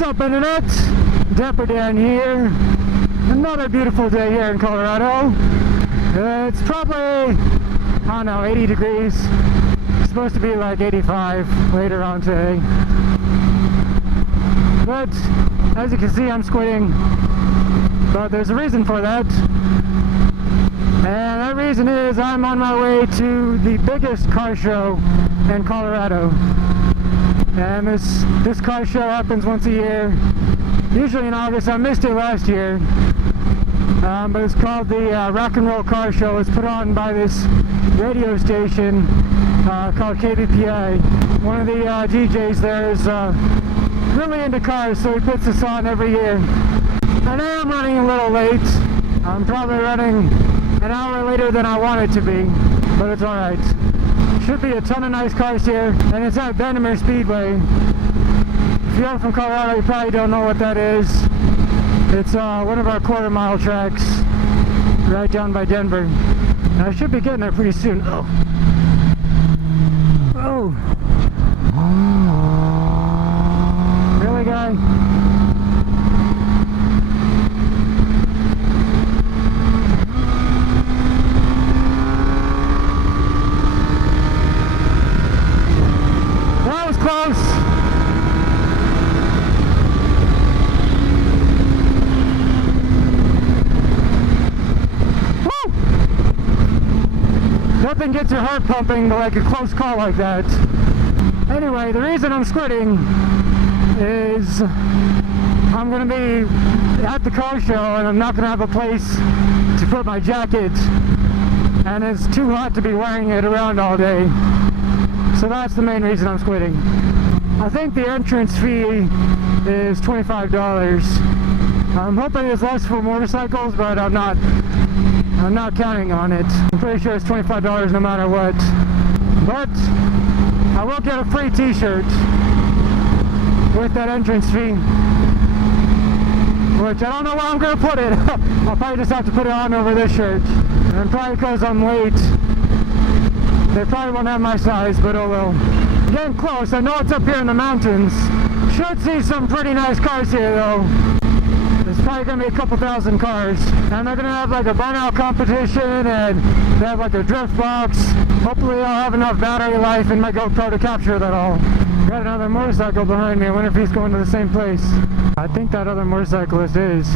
What's up, Internet? DapperxDan here. Another beautiful day here in Colorado. It's probably, I don't know, 80 degrees. It's supposed to be like 85 later on today. But as you can see, I'm squinting. But there's a reason for that. And that reason is I'm on my way to the biggest car show in Colorado. And this car show happens once a year, usually in August. I missed it last year, but it's called the Rock and Roll Car Show. It's put on by this radio station called KBPI. One of the DJs there is really into cars, so he puts this on every year. And I am running a little late. I'm probably running an hour later than I wanted to be, but it's alright. Should be a ton of nice cars here, and it's at Denver Speedway. If you're from Colorado, you probably don't know what that is. It's one of our quarter-mile tracks right down by Denver. And I should be getting there pretty soon. Oh. Oh. Really, guy? Close. Woo! Nothing gets your heart pumping but like a close call like that. Anyway, the reason I'm squirting is I'm going to be at the car show and I'm not going to have a place to put my jacket, and it's too hot to be wearing it around all day. So that's the main reason I'm squitting. I think the entrance fee is $25. I'm hoping it's less for motorcycles, but I'm not counting on it. I'm pretty sure it's $25 no matter what. But I will get a free t-shirt with that entrance fee, which I don't know where I'm going to put it. I'll probably just have to put it on over this shirt. And probably because I'm late, they probably won't have my size, but oh well. Getting close. I know it's up here in the mountains. Should see some pretty nice cars here though. There's probably going to be a couple thousand cars. And they're going to have like a burnout competition, and they have like a drift box. Hopefully I'll have enough battery life in my GoPro to capture that all. Got another motorcycle behind me. I wonder if he's going to the same place. I think that other motorcyclist is.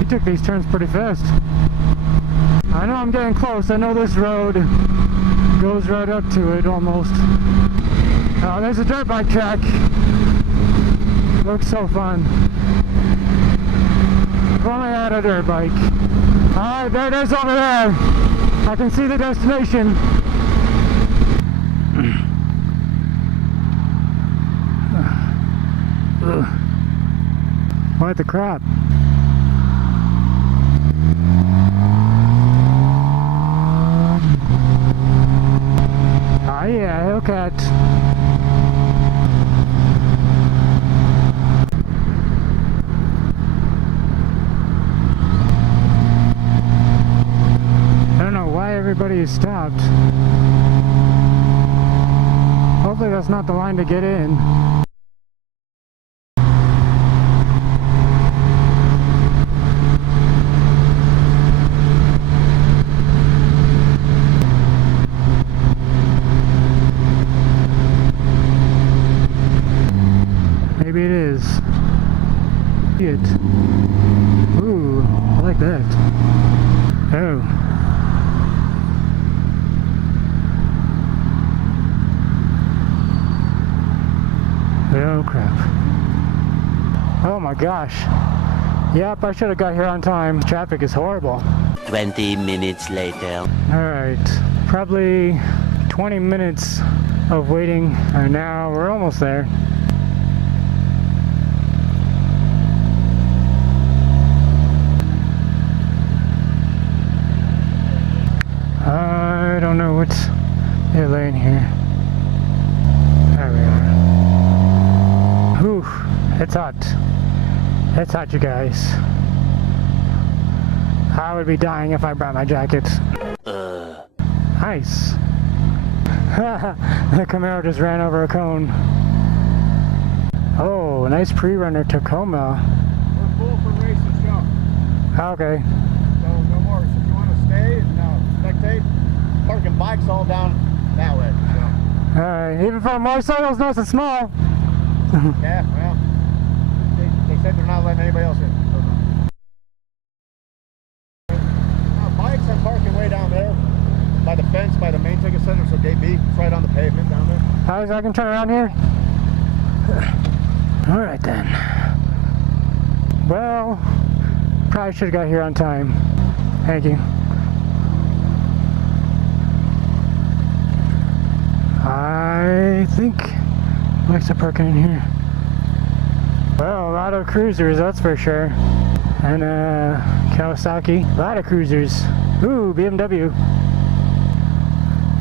He took these turns pretty fast. I know I'm getting close. I know this road goes right up to it almost. Oh, there's a dirt bike track. Looks so fun. If only I had a dirt bike. Alright, there it is over there. I can see the destination. What the crap? Oh yeah, Hellcat. I don't know why everybody is stopped. Hopefully that's not the line to get in. Maybe it is. It. Ooh, I like that. Oh. Oh crap. Oh my gosh. Yep, I should have got here on time. Traffic is horrible. 20 minutes later. Alright, probably 20 minutes of waiting, and now we're almost there. I don't know what's in lane here. There we are. Whew, it's hot. It's hot, you guys. I would be dying if I brought my jacket. Nice. The Camaro just ran over a cone. Oh, a nice pre-runner Tacoma. We're full for race and show. Okay. So no more. So if you want to stay and spectate, parking bikes all down that way. So. Alright, even for motorcycles, nice and small. Yeah, well, they said they're not letting anybody else in. Bikes are parking way down there by the fence, by the main ticket center, so gate B. It's right on the pavement down there. Alright, so I can turn around here? Alright then. Well, probably should have got here on time. Thank you. I think bikes are parking in here. Well, a lot of cruisers, that's for sure. And Kawasaki, a lot of cruisers. Ooh, BMW.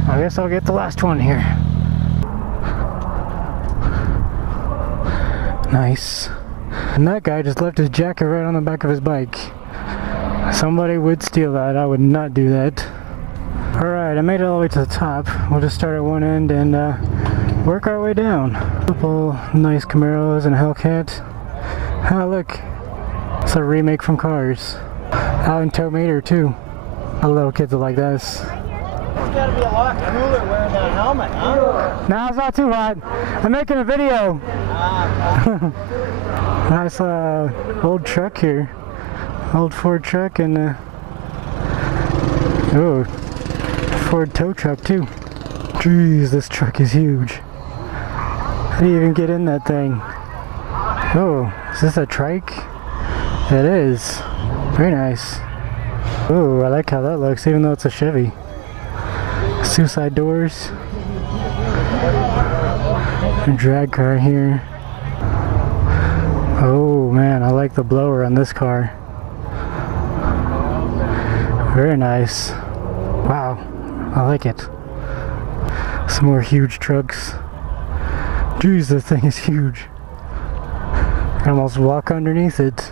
I guess I'll get the last one here. Nice. And that guy just left his jacket right on the back of his bike. Somebody would steal that. I would not do that. Alright, I made it all the way to the top. We'll just start at one end and work our way down. A couple nice Camaros and a Hellcat. Oh, look. It's a remake from Cars. Out in tow meter too. A little kids will like this. It's gotta be a lot cooler wearing that helmet, huh? No, it's not too hot. I'm making a video. Nice old truck here. Old Ford truck and oh, Ford tow truck too. Jeez, this truck is huge. How do you even get in that thing? Oh, is this a trike? It is. Very nice. Oh, I like how that looks, even though it's a Chevy. Suicide doors. A drag car here. Oh man, I like the blower on this car. Very nice. Wow, I like it. Some more huge trucks. Jeez, this thing is huge. I can almost walk underneath it.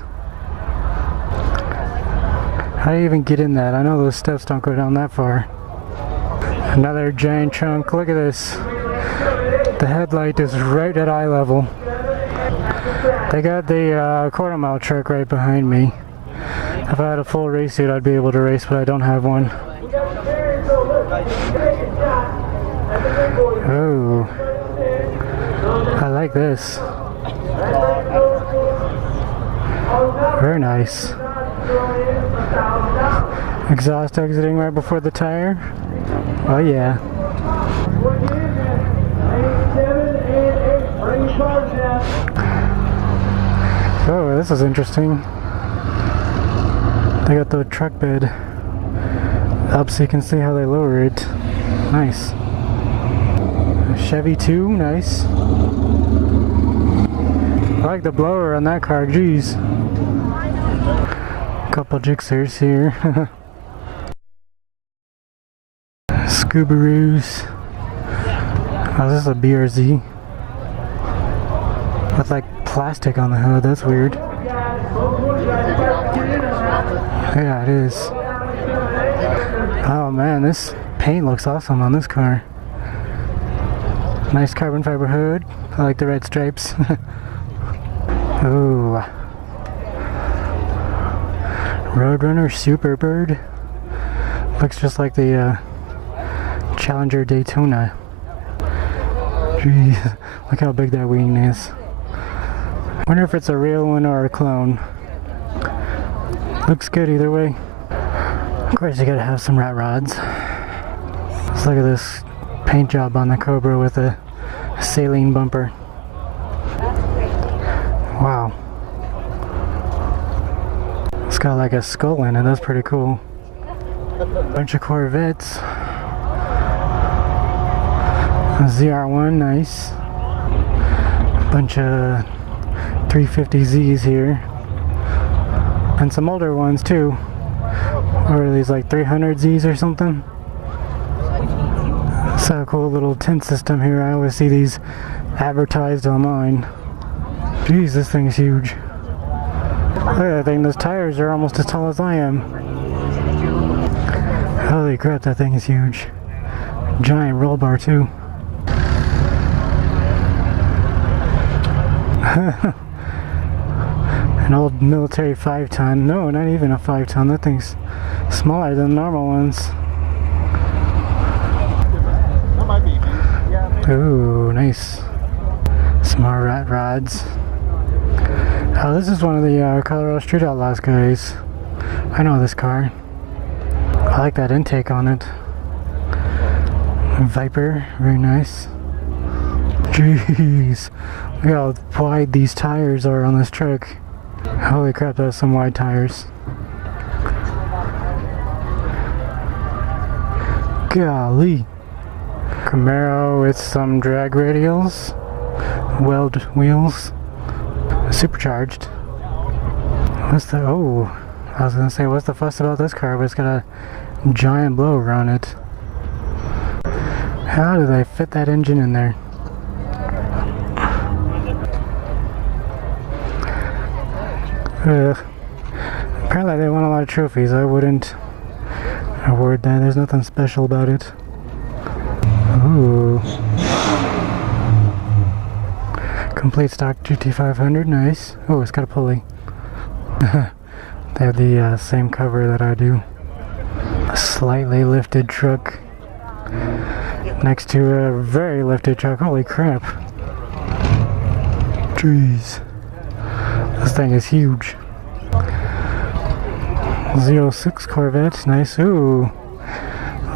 How do you even get in that? I know those steps don't go down that far. Another giant trunk. Look at this. The headlight is right at eye level. They got the quarter-mile truck right behind me. If I had a full race suit, I'd be able to race, but I don't have one. Oh, I like this. Very nice. Exhaust exiting right before the tire. Oh yeah. Oh, this is interesting. They got the truck bed up so you can see how they lower it. Nice. A Chevy 2, nice. I like the blower on that car, geez. Couple Gixxers here. Scoobaroos. Oh, this is a BRZ. With like plastic on the hood, that's weird. Yeah, it is. Oh man, this paint looks awesome on this car. Nice carbon fiber hood. I like the red stripes. Ooh. Roadrunner Superbird. Looks just like the Challenger Daytona. Jeez, look how big that wing is. Wonder if it's a real one or a clone. Looks good either way. Of course you gotta have some rat rods. Let's look at this paint job on the Cobra with a saline bumper. Wow. It's got like a skull in it, that's pretty cool. Bunch of Corvettes. A ZR1, nice. Bunch of 350Zs here. And some older ones too. What are these, like 300Zs or something? It's a cool little tint system here. I always see these advertised online. Jeez, this thing is huge. Look at that thing, those tires are almost as tall as I am. Holy crap, that thing is huge. Giant roll bar too. An old military 5-ton. No, not even a 5-ton. That thing's smaller than normal ones. That might be. Yeah. Maybe. Ooh, nice. Smart rat rods. Oh, this is one of the Colorado Street Outlaws guys. I know this car. I like that intake on it. Viper, very nice. Jeez, look how wide these tires are on this truck. Holy crap, that's some wide tires. Golly. Camaro with some drag radials, weld wheels, supercharged. What's the, oh, I was gonna say what's the fuss about this car, but it's got a giant blower on it. How do they fit that engine in there? Apparently they won a lot of trophies. I wouldn't award that. There's nothing special about it. Ooh. Complete stock GT500, nice. Oh, it's got a pulley. They have the same cover that I do. A slightly lifted truck next to a very lifted truck. Holy crap. Jeez. This thing is huge. 06 Corvette, nice. Ooh.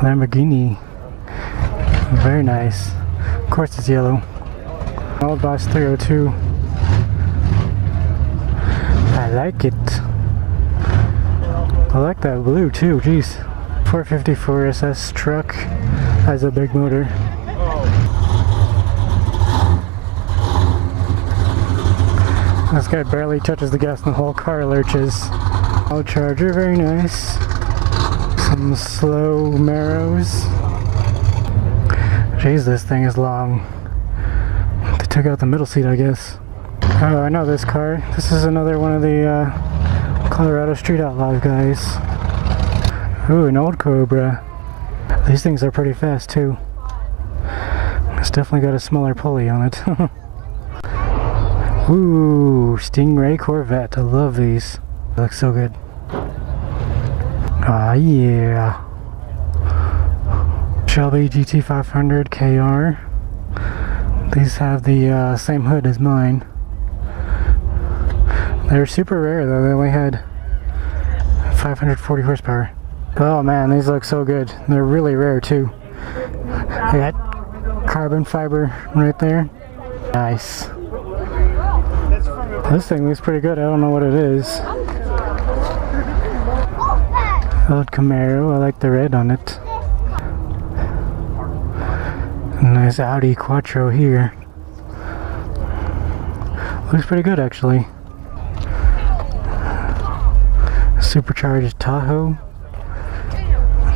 Lamborghini. Very nice. Of course it's yellow. Old Boss 302. I like it. I like that blue too, jeez. 454 SS truck has a big motor. This guy barely touches the gas and the whole car lurches. Old Charger, very nice. Some slow Maros. Jeez, this thing is long. They took out the middle seat, I guess. Oh, I know this car. This is another one of the Colorado Street Outlaws guys. Ooh, an old Cobra. These things are pretty fast too. It's definitely got a smaller pulley on it. Ooh, Stingray Corvette. I love these. They look so good. Ah, yeah. Shelby GT500 KR. These have the same hood as mine. They're super rare though. They only had 540 horsepower. Oh man, these look so good. They're really rare too. They got carbon fiber right there. Nice. This thing looks pretty good. I don't know what it is. Old Camaro. I like the red on it. Nice Audi Quattro here. Looks pretty good actually. Supercharged Tahoe.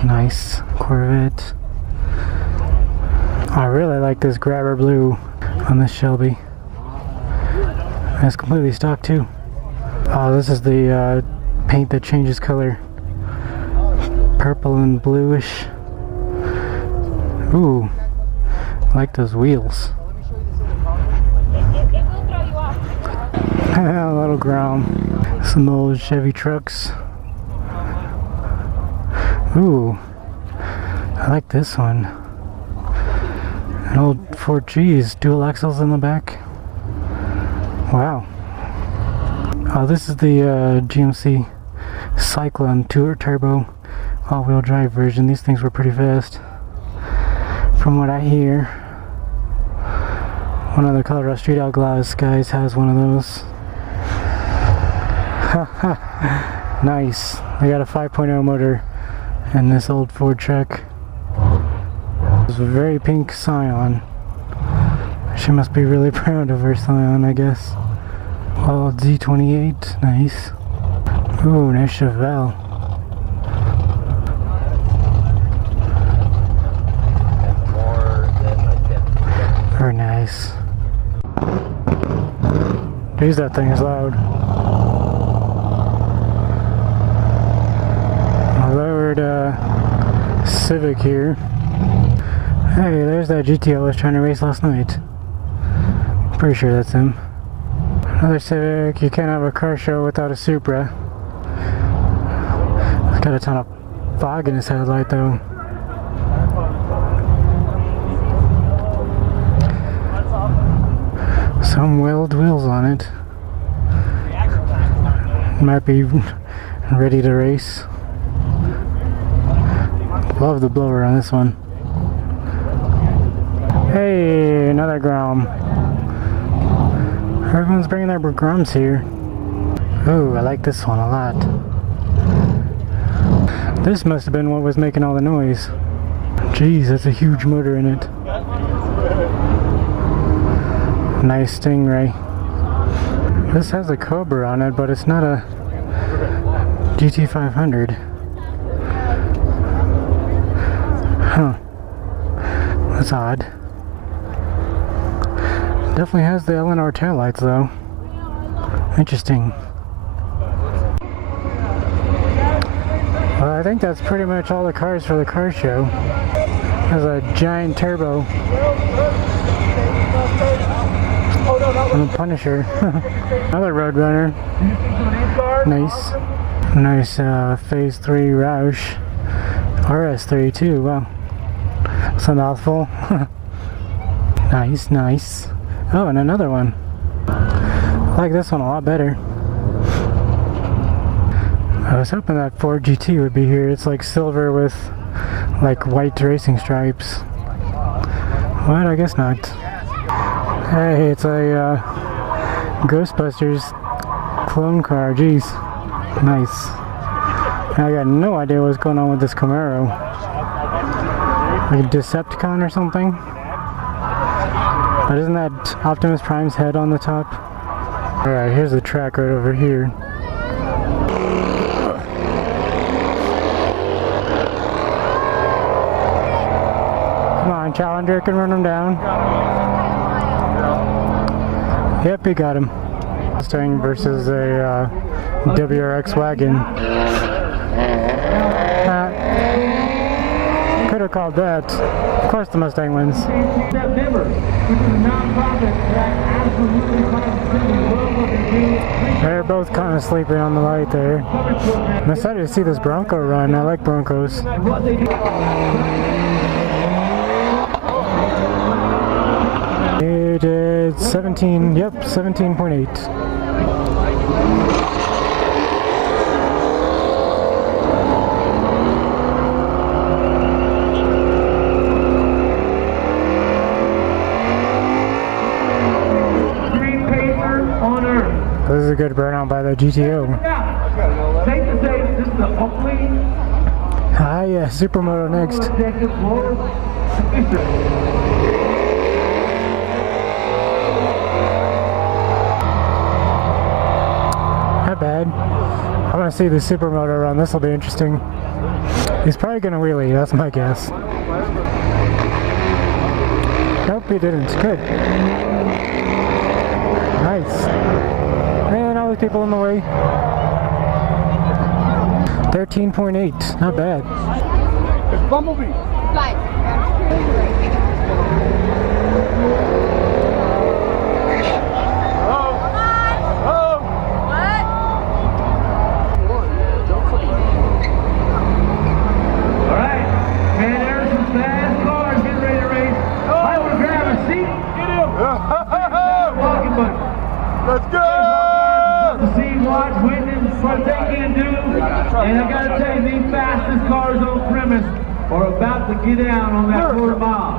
Nice Corvette. I really like this grabber blue on this Shelby. And it's completely stock too. Oh, this is the paint that changes color. Purple and bluish. Ooh, I like those wheels. A little ground. Some old Chevy trucks. Ooh, I like this one. An old Ford G's, dual axles in the back. Wow. Oh, this is the GMC Cyclone Tour Turbo all-wheel drive version. These things were pretty fast, from what I hear. One of the Colorado Street Outlaws guys has one of those. Nice. They got a 5.0 motor in this old Ford truck. It's a very pink Scion. She must be really proud of her Scion, I guess. Oh, Z28, nice. Ooh, nice Chevelle. Very nice. Jeez, that thing is loud. A lowered Civic here. Hey, there's that GT I was trying to race last night. Pretty sure that's him. Another Civic. You can't have a car show without a Supra. It's got a ton of fog in his headlight though. Some weld wheels on it. Might be ready to race. Love the blower on this one. Hey, another Grom. Everyone's bringing their Groms here. Oh, I like this one a lot. This must have been what was making all the noise. Jeez, that's a huge motor in it. Nice Stingray. This has a Cobra on it, but it's not a GT500. Huh. That's odd. Definitely has the Eleanor taillights though. Interesting. Well, I think that's pretty much all the cars for the car show. There's a giant turbo. And a Punisher. Another Roadrunner. Nice. Nice Phase 3 Roush. RS3 too, wow. It's a mouthful. Nice, nice. Oh, and another one. I like this one a lot better. I was hoping that Ford GT would be here. It's like silver with like white racing stripes. What? I guess not. Hey, it's a Ghostbusters clone car. Jeez. Nice. I got no idea what's going on with this Camaro. Like a Decepticon or something? But isn't that Optimus Prime's head on the top? Alright, here's the track right over here. Come on, Challenger can run him down. Yep, he got him. Mustang versus a WRX wagon. Could have called that. Of course the Mustang wins. They're both kind of sleeping on the light there. I'm excited to see this Bronco run. I like Broncos. It is 17, yep, 17.8. This is a good burnout by the GTO. Ah, yeah, Supermoto next. Not bad. I want to see the Supermoto run. This will be interesting. He's probably going to wheelie, that's my guess. Nope, he didn't. Good. Nice. And all the people in the way. 13.8, not bad. It's Bumblebee. Flight. Let's go! See, watch, witness what they can do. And I gotta tell you, these fastest cars on premise are about to get down on that quarter mile.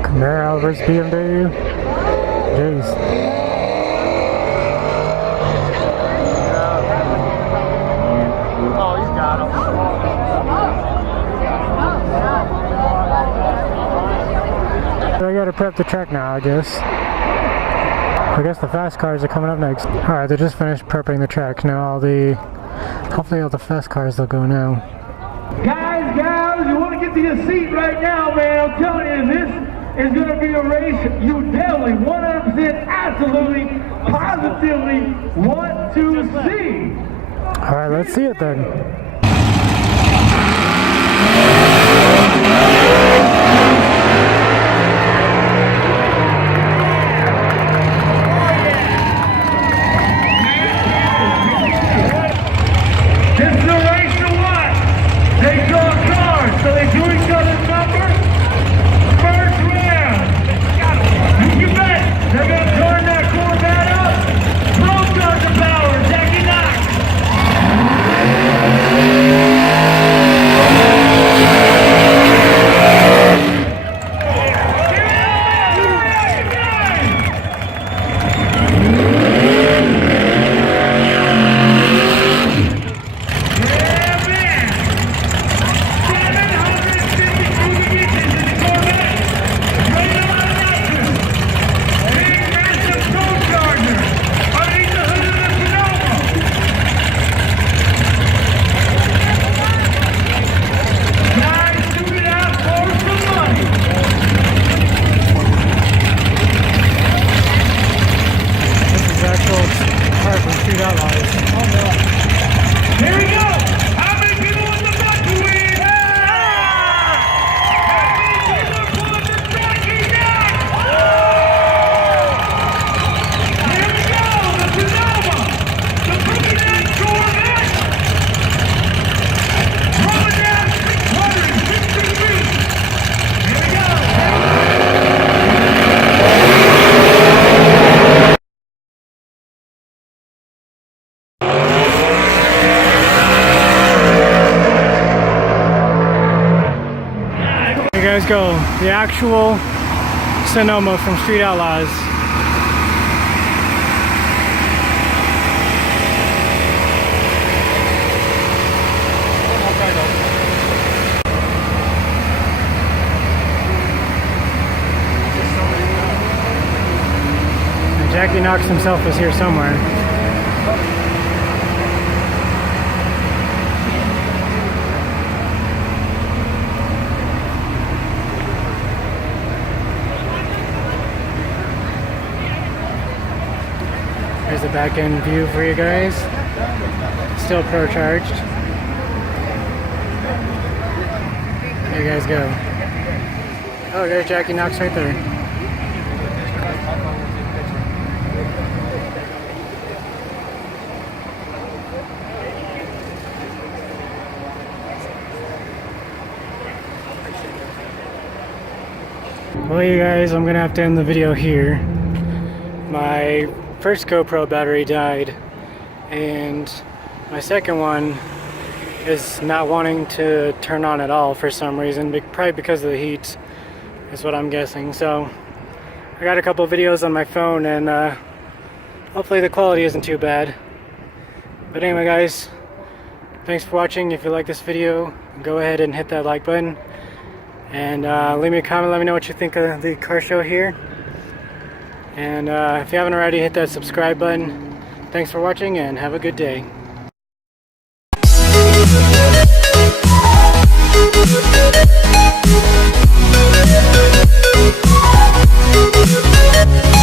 Camaro versus BMW. Jeez. Oh, he's got him. I gotta prep the track now, I guess. I guess the fast cars are coming up next. Alright, they just finished prepping the track. Now hopefully all the fast cars will go now. Guys, gals, you want to get to your seat right now, man. I'm telling you, this is going to be a race you definitely 100% absolutely positively want to see. Alright, let's see it then. This is a race to what? They draw cards, so they do each other's number. First round. You bet they're going to turn that Corvette up. Both guns of power, Jackie Knox. Here we go! How many people want the butt to win? How many people are pulling the Jackie Knox? Here we go! The Sonoma! The Brooklyn Corvette! Rolling down 660 feet! Here we go! Here you guys go, the actual Sonoma from Street Outlaws. And Jackie Knox himself is here somewhere. Here's the back end view for you guys. Still pro charged. There you guys go. Oh, there's Jackie Knox right there. Well, you guys, I'm gonna have to end the video here. My first GoPro battery died, and my second one is not wanting to turn on at all for some reason, probably because of the heat is what I'm guessing. So I got a couple videos on my phone, and hopefully the quality isn't too bad. But anyway guys, thanks for watching. If you like this video, go ahead and hit that like button, and leave me a comment, let me know what you think of the car show here. And if you haven't already, hit that subscribe button. Thanks for watching, and have a good day. We'll be right back.